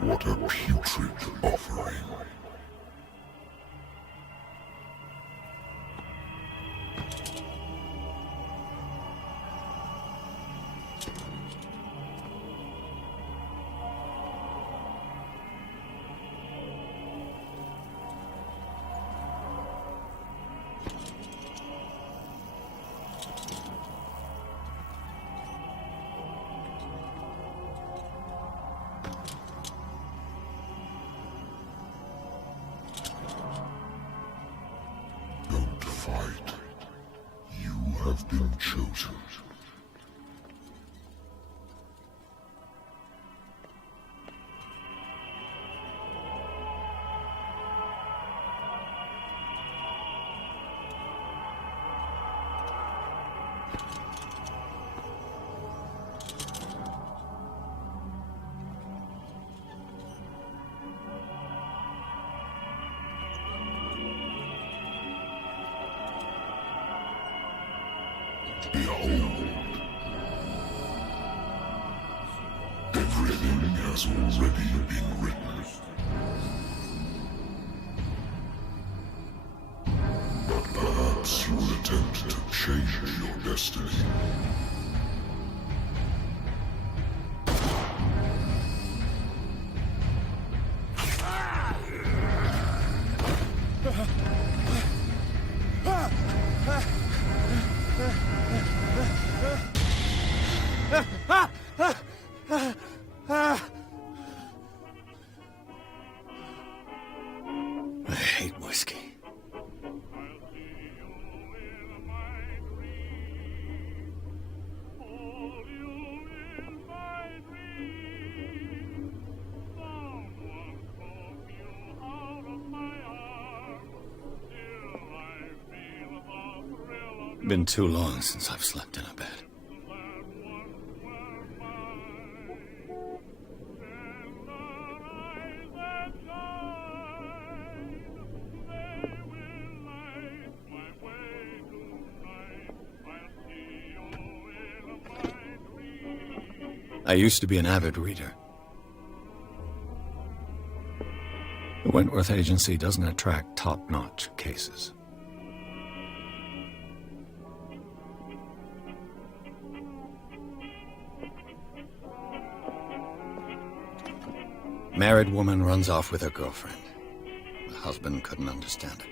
What a putrid offering. Have been chosen. Behold, everything has already been written. But perhaps you will attempt to change your destiny. I hate whiskey. Been too long since I've slept in a bed. I used to be an avid reader. The Wentworth Agency doesn't attract top-notch cases. Married woman runs off with her girlfriend. The husband couldn't understand it.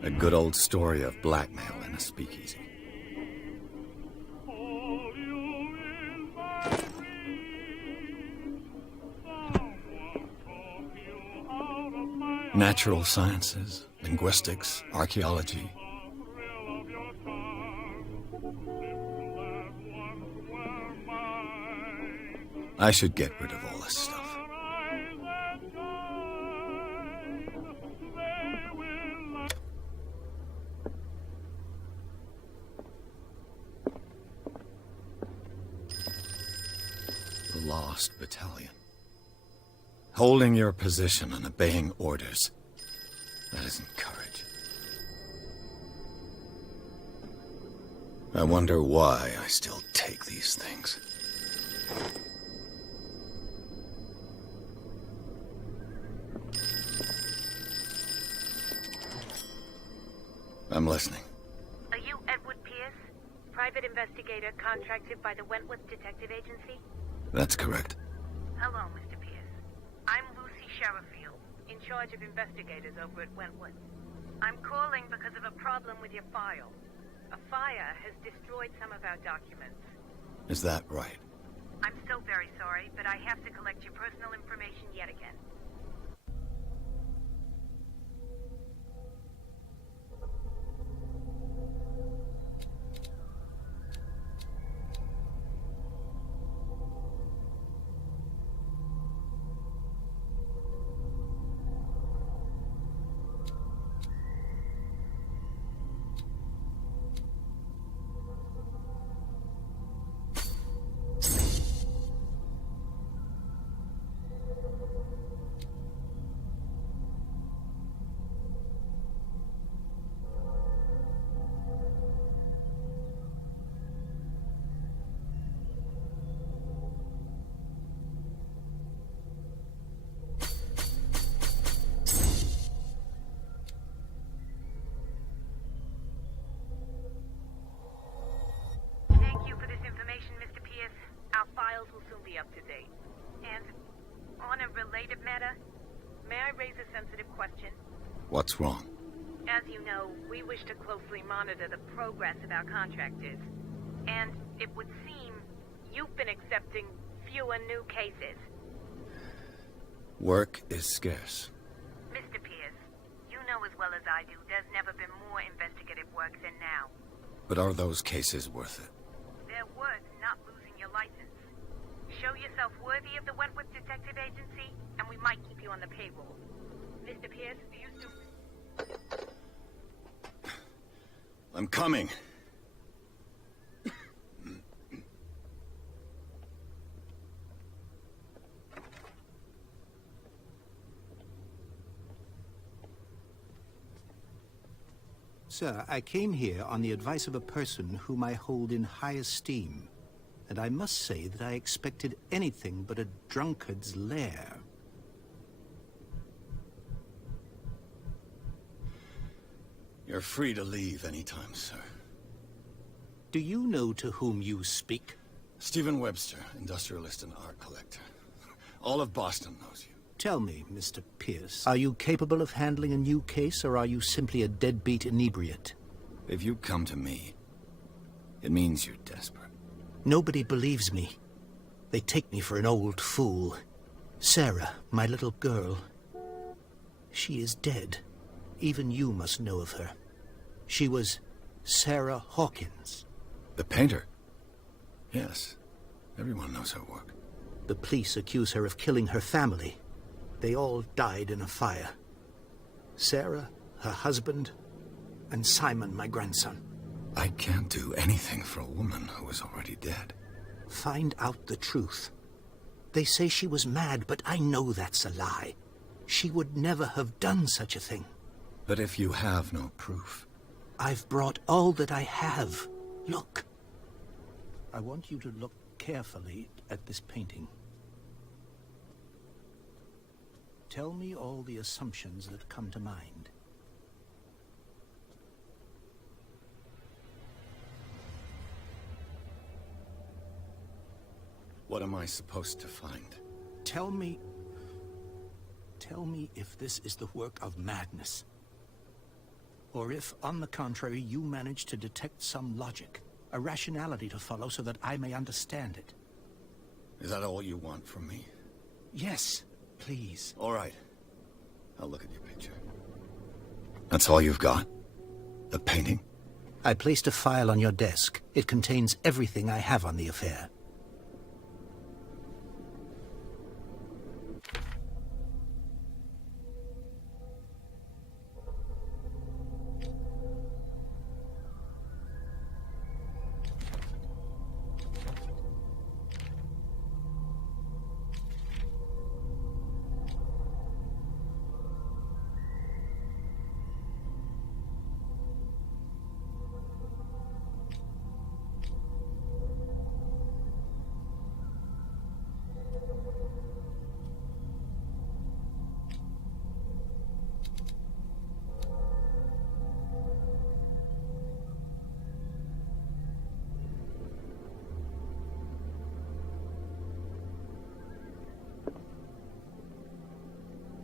A good old story of blackmail in a speakeasy. Someone took you out of my Natural sciences, linguistics, archaeology. I should get rid of all this stuff. The Lost Battalion. Holding your position and obeying orders. That isn't courage. I wonder why I still take these things. I'm listening. Are you Edward Pierce, private investigator contracted by the Wentworth Detective Agency? That's correct. Hello, Mr. Pierce. I'm Lucy Sherifield, in charge of investigators over at Wentworth. I'm calling because of a problem with your file. A fire has destroyed some of our documents. Is that right? I'm so very sorry, but I have to collect your personal information yet again. Up to date. And on a related matter, may I raise a sensitive question? What's wrong? As you know, we wish to closely monitor the progress of our contractors. And it would seem you've been accepting fewer new cases. Work is scarce. Mr. Pierce, you know as well as I do, there's never been more investigative work than now. But are those cases worth it? They're worth not losing your license. Show yourself worthy of the Wentworth Detective Agency, and we might keep you on the payroll. Mr. Pierce, do you still... I'm coming. Sir, I came here on the advice of a person whom I hold in high esteem. And I must say that I expected anything but a drunkard's lair. You're free to leave anytime, sir. Do you know to whom you speak? Stephen Webster, industrialist and art collector. All of Boston knows you. Tell me, Mr. Pierce, are you capable of handling a new case, or are you simply a deadbeat inebriate? If you come to me, it means you're desperate. Nobody believes me. They take me for an old fool. Sarah, my little girl, she is dead. Even you must know of her. She was Sarah Hawkins. The painter? Yes. Everyone knows her work. The police accuse her of killing her family. They all died in a fire. Sarah, her husband, and Simon, my grandson. I can't do anything for a woman who is already dead. Find out the truth. They say she was mad, but I know that's a lie. She would never have done such a thing. But if you have no proof... I've brought all that I have. Look. I want you to look carefully at this painting. Tell me all the assumptions that come to mind. What am I supposed to find? Tell me if this is the work of madness. Or if, on the contrary, you manage to detect some logic, a rationality to follow so that I may understand it. Is that all you want from me? Yes, please. All right. I'll look at your picture. That's all you've got? The painting? I placed a file on your desk. It contains everything I have on the affair.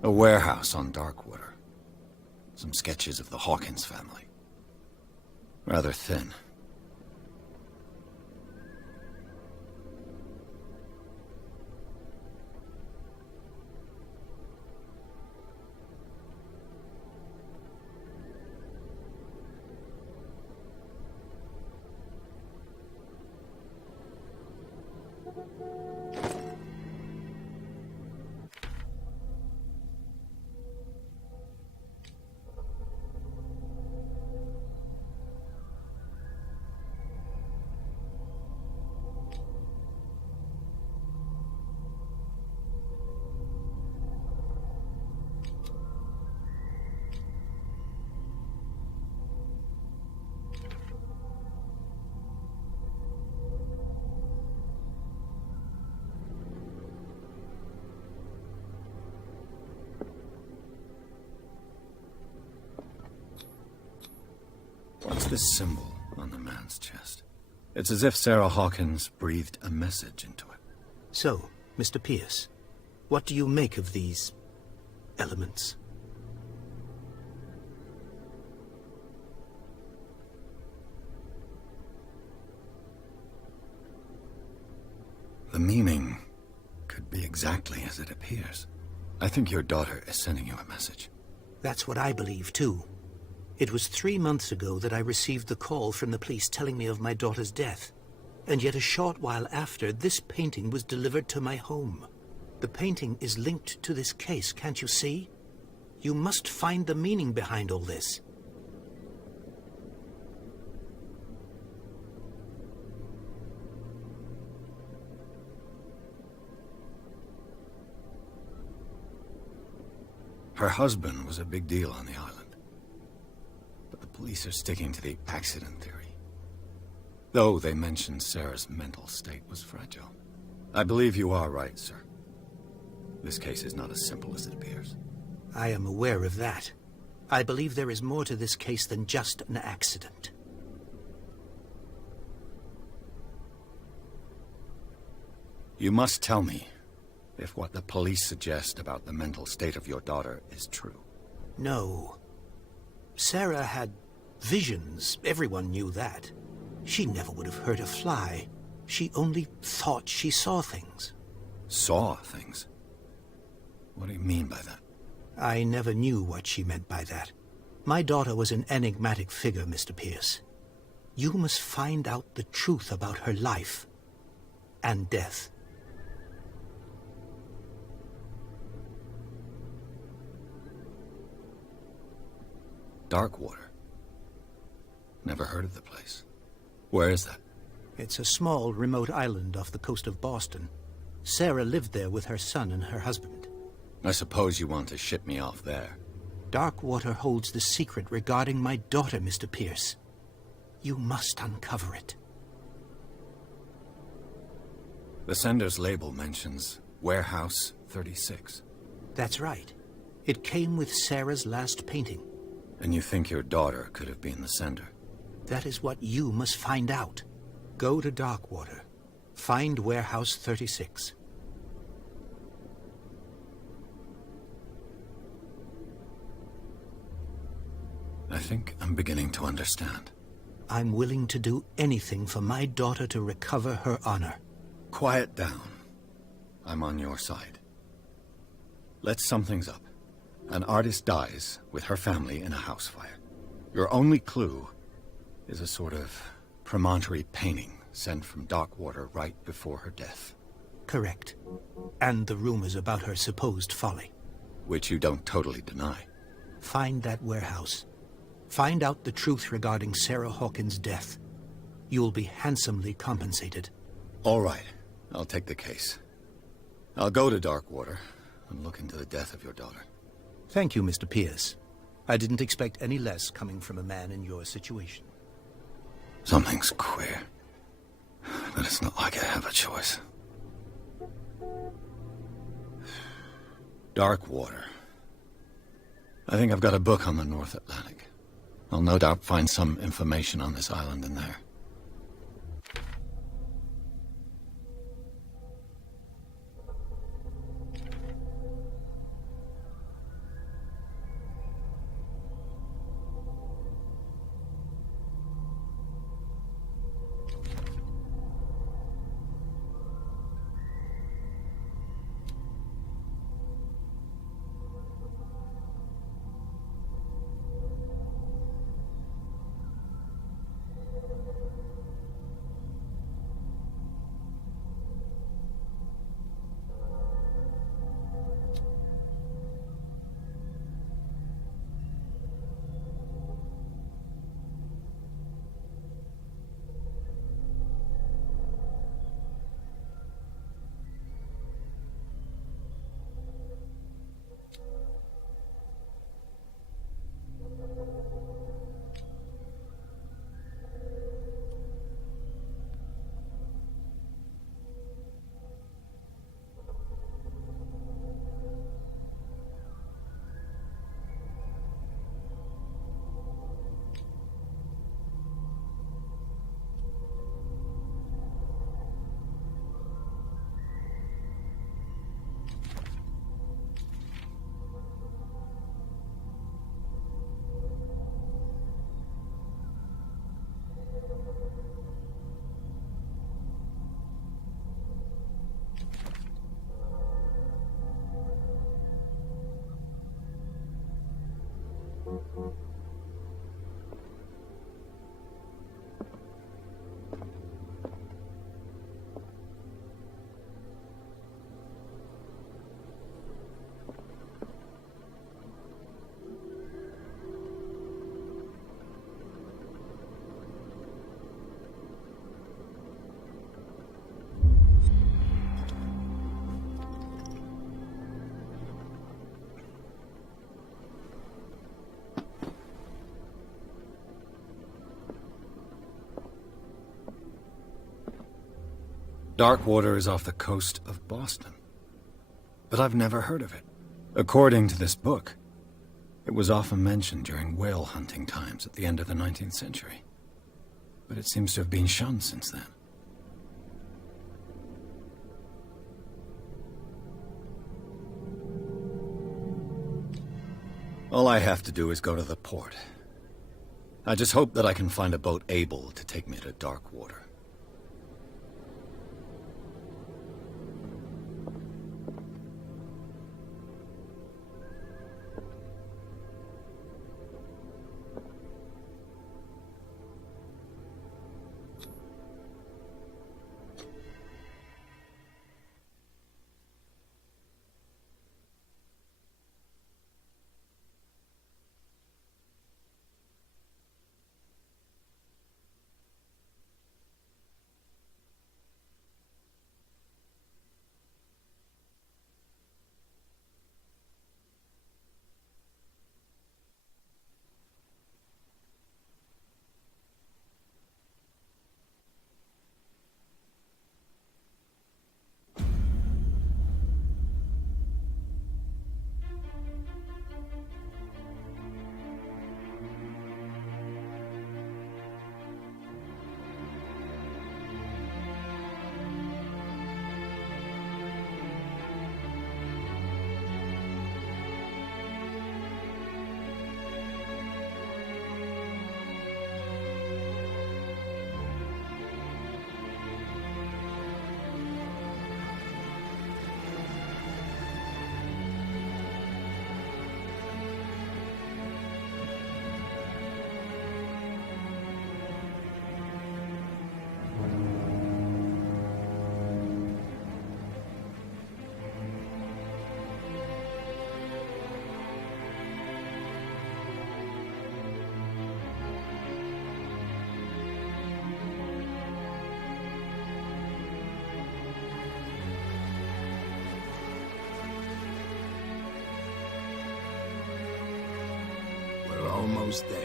A warehouse on Darkwater. Some sketches of the Hawkins family. Rather thin. What's this symbol on the man's chest? It's as if Sarah Hawkins breathed a message into it. So, Mr. Pierce, what do you make of these elements? The meaning could be exactly as it appears. I think your daughter is sending you a message. That's what I believe, too. It was 3 months ago that I received the call from the police telling me of my daughter's death. And yet a short while after, this painting was delivered to my home. The painting is linked to this case, can't you see? You must find the meaning behind all this. Her husband was a big deal on the island. But the police are sticking to the accident theory. Though they mentioned Sarah's mental state was fragile. I believe you are right, sir. This case is not as simple as it appears. I am aware of that. I believe there is more to this case than just an accident. You must tell me if what the police suggest about the mental state of your daughter is true. No. Sarah had visions. Everyone knew that. She never would have hurt a fly. She only thought she saw things. Saw things? What do you mean by that? I never knew what she meant by that. My daughter was an enigmatic figure, Mr. Pierce. You must find out the truth about her life and death. Darkwater. Never heard of the place. Where is that? It's a small, remote island off the coast of Boston. Sarah lived there with her son and her husband. I suppose you want to ship me off there. Darkwater holds the secret regarding my daughter, Mr. Pierce. You must uncover it. The sender's label mentions Warehouse 36. That's right. It came with Sarah's last painting. And you think your daughter could have been the sender? That is what you must find out. Go to Darkwater. Find Warehouse 36. I think I'm beginning to understand. I'm willing to do anything for my daughter to recover her honor. Quiet down. I'm on your side. Let's sum things up. An artist dies with her family in a house fire. Your only clue is a sort of promontory painting sent from Darkwater right before her death. Correct. And the rumors about her supposed folly. Which you don't totally deny. Find that warehouse. Find out the truth regarding Sarah Hawkins' death. You'll be handsomely compensated. All right. I'll take the case. I'll go to Darkwater and look into the death of your daughter. Thank you, Mr. Pierce. I didn't expect any less coming from a man in your situation. Something's queer. But it's not like I have a choice. Darkwater. I think I've got a book on the North Atlantic. I'll no doubt find some information on this island in there. Darkwater is off the coast of Boston. But I've never heard of it. According to this book, it was often mentioned during whale hunting times at the end of the 19th century. But it seems to have been shunned since then. All I have to do is go to the port. I just hope that I can find a boat able to take me to Darkwater. almost there.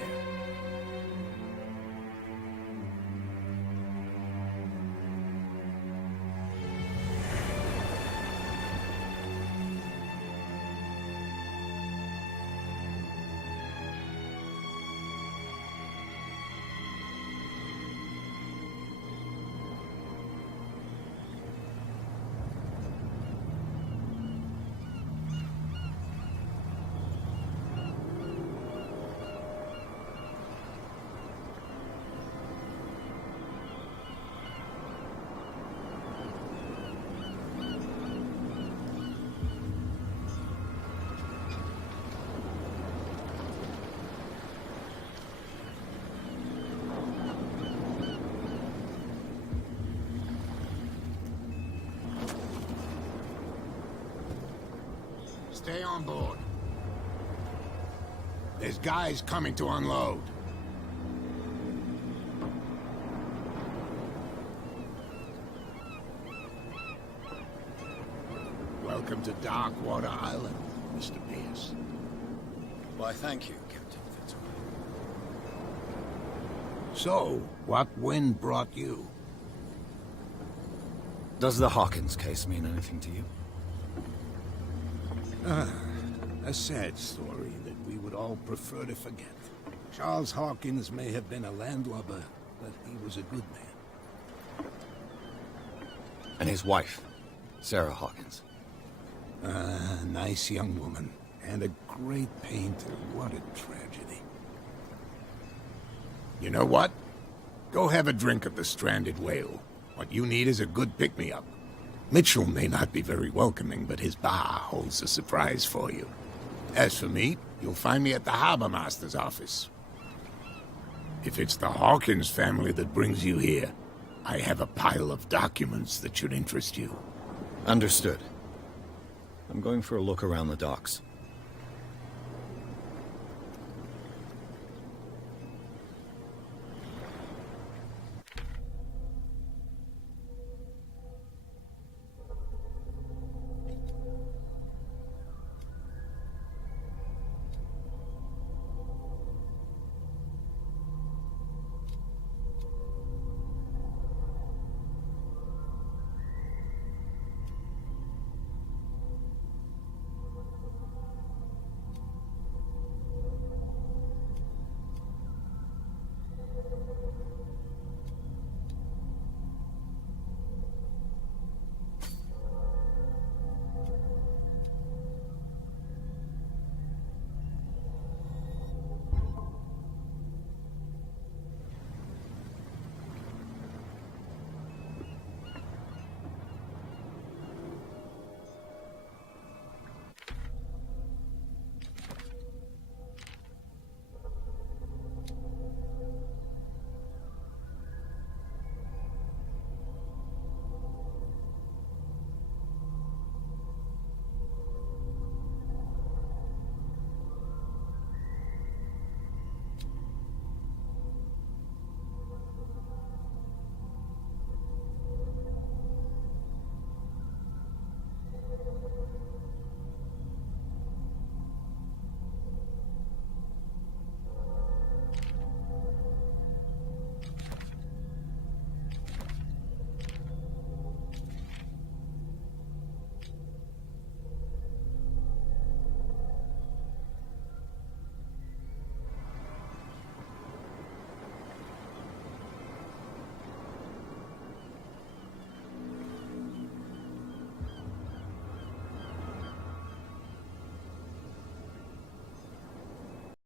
Stay on board. There's guys coming to unload. Welcome to Darkwater Island, Mr. Pierce. Why, thank you, Captain Fitzroy. So, what wind brought you? Does the Hawkins case mean anything to you? A sad story that we would all prefer to forget. Charles Hawkins may have been a landlubber, but he was a good man. And his wife, Sarah Hawkins. Nice young woman. And a great painter. What a tragedy. You know what? Go have a drink at the Stranded Whale. What you need is a good pick-me-up. Mitchell may not be very welcoming, but his bar holds a surprise for you. As for me, you'll find me at the Harbor Master's office. If it's the Hawkins family that brings you here, I have a pile of documents that should interest you. Understood. I'm going for a look around the docks.